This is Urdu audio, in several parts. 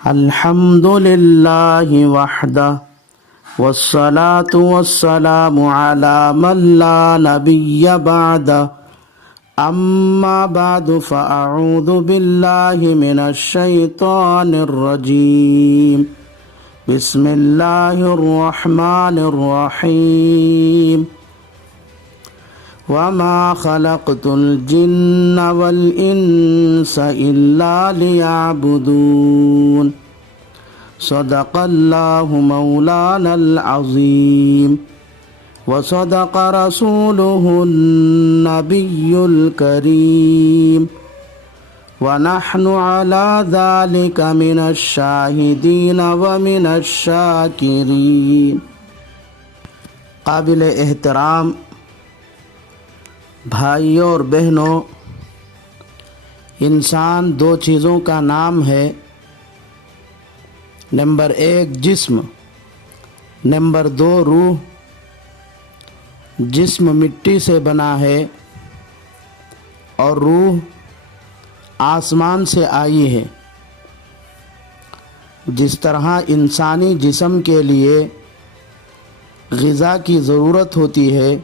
الحمد لله وحده والصلاة والسلام على من لا نبي بعده أما بعد فأعوذ بالله من الشيطان الرجيم بسم الله الرحمن الرحيم وما خلقت الجن والإنس إلا ليعبدون صدق الله مولانا العظيم وصدق رسوله النبي الكريم ونحن على ذلك من الشاهدين ومن الشاكرين. قابل احترام بھائیوں اور بہنوں، انسان دو چیزوں کا نام ہے. نمبر 1 جسم، نمبر 2 روح. جسم مٹی سے بنا ہے اور روح آسمان سے آئی ہے. جس طرح انسانی جسم کے لیے غذا کی ضرورت ہوتی ہے،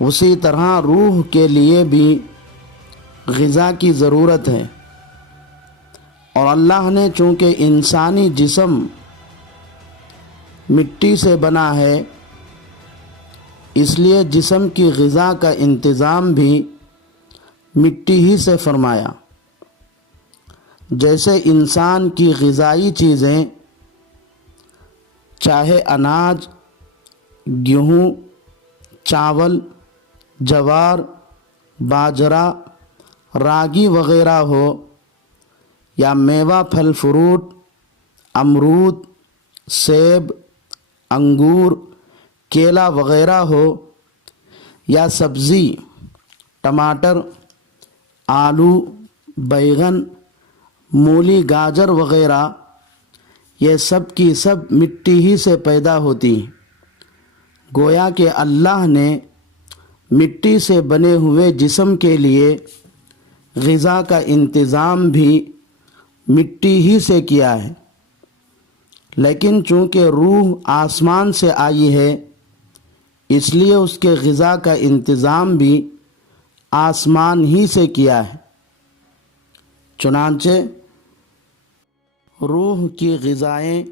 اسی طرح روح کے لیے بھی غذا کی ضرورت ہے. اور اللہ نے چونکہ انسانی جسم مٹی سے بنا ہے، اس لیے جسم کی غذا کا انتظام بھی مٹی ہی سے فرمایا. جیسے انسان کی غذائی چیزیں چاہے اناج، گیہوں، چاول، جوار، باجرہ، راگی وغیرہ ہو، یا میوہ پھل فروٹ، امرود، سیب، انگور، کیلا وغیرہ ہو، یا سبزی ٹماٹر، آلو، بیگن، مولی، گاجر وغیرہ، یہ سب کی سب مٹی ہی سے پیدا ہوتی ہیں. گویا کہ اللہ نے مٹی سے بنے ہوئے جسم کے لیے غذا کا انتظام بھی مٹی ہی سے کیا ہے. لیکن چونکہ روح آسمان سے آئی ہے، اس لیے اس کے غذا کا انتظام بھی آسمان ہی سے کیا ہے. چنانچہ روح کی غذائیں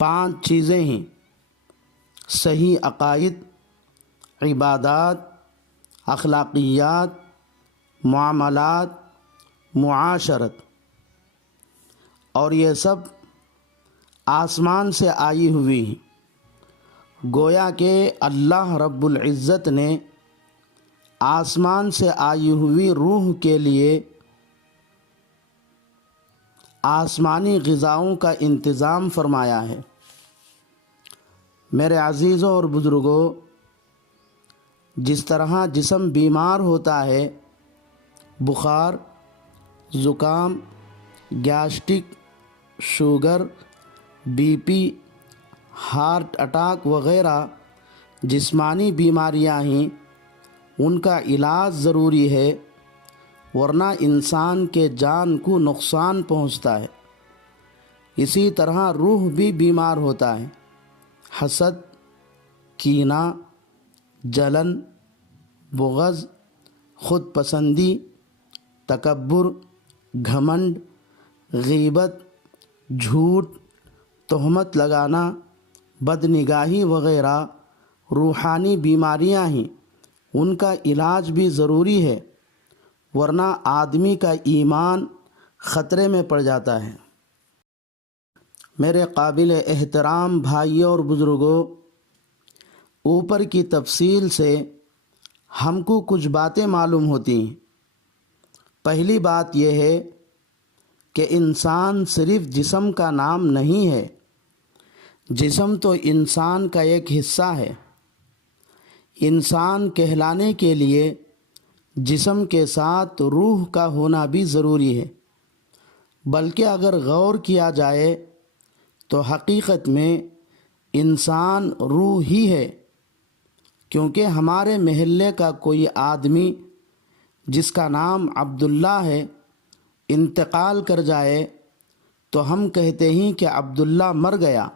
5 چیزیں ہیں: صحیح عقائد، عبادات، اخلاقیات، معاملات، معاشرت. اور یہ سب آسمان سے آئی ہوئی ہیں. گویا کہ اللہ رب العزت نے آسمان سے آئی ہوئی روح کے لیے آسمانی غذاؤں کا انتظام فرمایا ہے. میرے عزیزوں اور بزرگوں، جس طرح جسم بیمار ہوتا ہے، بخار، زکام، gastric, sugar, B P, heart attack وغیرہ جسمانی بیماریاں ہیں، ان کا علاج ضروری ہے، ورنہ انسان کے جان کو نقصان پہنچتا ہے. اسی طرح روح بھی بیمار ہوتا ہے. حسد، کینہ، جلن، بغض، خود پسندی، تکبر، گھمنڈ، غیبت، جھوٹ، تہمت لگانا، بدنگاہی وغیرہ روحانی بیماریاں ہیں. ان کا علاج بھی ضروری ہے، ورنہ آدمی کا ایمان خطرے میں پڑ جاتا ہے. میرے قابل احترام بھائیوں اور بزرگوں، اوپر کی تفصیل سے ہم کو کچھ باتیں معلوم ہوتی ہیں. پہلی بات یہ ہے کہ انسان صرف جسم کا نام نہیں ہے. جسم تو انسان کا ایک حصہ ہے. انسان کہلانے کے لیے جسم کے ساتھ روح کا ہونا بھی ضروری ہے. بلکہ اگر غور کیا جائے تو حقیقت میں انسان روح ہی ہے. کیونکہ ہمارے محلے کا کوئی آدمی جس کا نام عبداللہ ہے انتقال کر جائے تو ہم کہتے ہیں کہ عبداللہ مر گیا،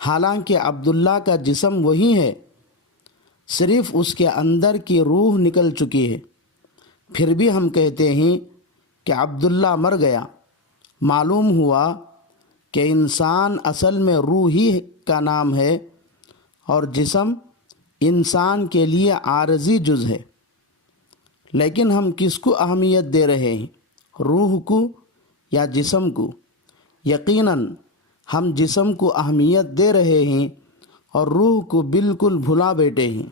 حالانکہ عبداللہ کا جسم وہی ہے، صرف اس کے اندر کی روح نکل چکی ہے، پھر بھی ہم کہتے ہیں کہ عبداللہ مر گیا۔ معلوم ہوا کہ انسان اصل میں روح ہی کا نام ہے اور جسم انسان کے لیے عارضی جز ہے۔ لیکن ہم کس کو اہمیت دے رہے ہیں، روح کو یا جسم کو؟ یقیناً ہم جسم کو اہمیت دے رہے ہیں اور روح کو بالکل بھلا بیٹھے ہیں۔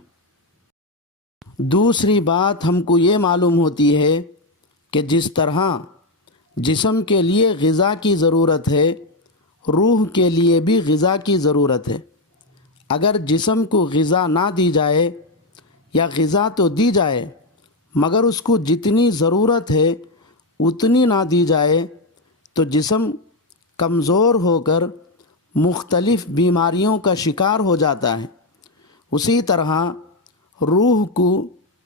دوسری بات ہم کو یہ معلوم ہوتی ہے کہ جس طرح جسم کے لیے غذا کی ضرورت ہے، روح کے لیے بھی غذا کی ضرورت ہے۔ اگر جسم کو غذا نہ دی جائے یا غذا تو دی جائے مگر اس کو جتنی ضرورت ہے اتنی نہ دی جائے تو جسم کمزور ہو کر مختلف بیماریوں کا شکار ہو جاتا ہے۔ اسی طرح روح کو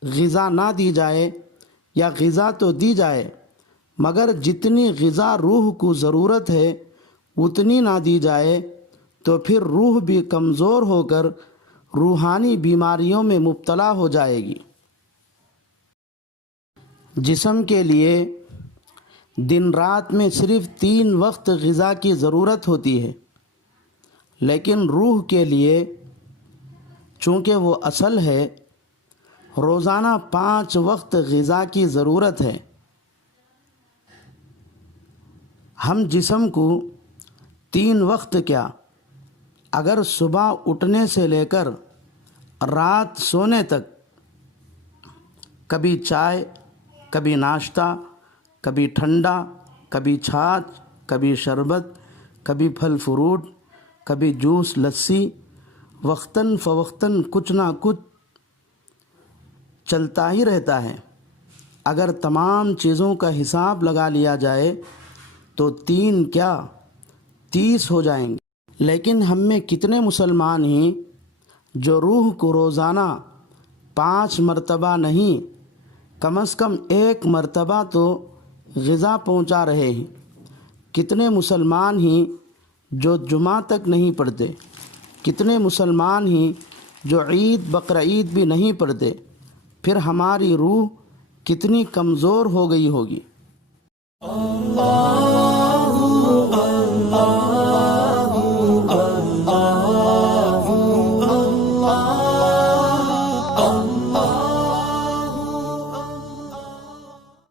غذا نہ دی جائے یا غذا تو دی جائے مگر جتنی غذا روح کو ضرورت ہے اتنی نہ دی جائے تو پھر روح بھی کمزور ہو کر روحانی بیماریوں میں مبتلا ہو جائے گی۔ جسم کے لیے دن رات میں صرف 3 وقت غذا کی ضرورت ہوتی ہے، لیکن روح کے لیے چونکہ وہ اصل ہے، روزانہ 5 وقت غذا کی ضرورت ہے۔ ہم جسم کو 3 وقت کیا، اگر صبح اٹھنے سے لے کر رات سونے تک کبھی چائے، کبھی ناشتہ، کبھی ٹھنڈا، کبھی چھاچھ، کبھی شربت، کبھی پھل فروٹ، کبھی جوس لسی، وقتاً فوقتاً کچھ نہ کچھ چلتا ہی رہتا ہے۔ اگر تمام چیزوں کا حساب لگا لیا جائے تو 3 کیا 30 ہو جائیں گے۔ لیکن ہم میں کتنے مسلمان ہیں جو روح کو روزانہ 5 مرتبہ نہیں، کم از کم 1 مرتبہ تو غذا پہنچا رہے ہیں؟ کتنے مسلمان ہیں جو جمعہ تک نہیں پڑھتے؟ کتنے مسلمان ہیں جو عید بقرعید بھی نہیں پڑھتے؟ پھر ہماری روح کتنی کمزور ہو گئی ہوگی۔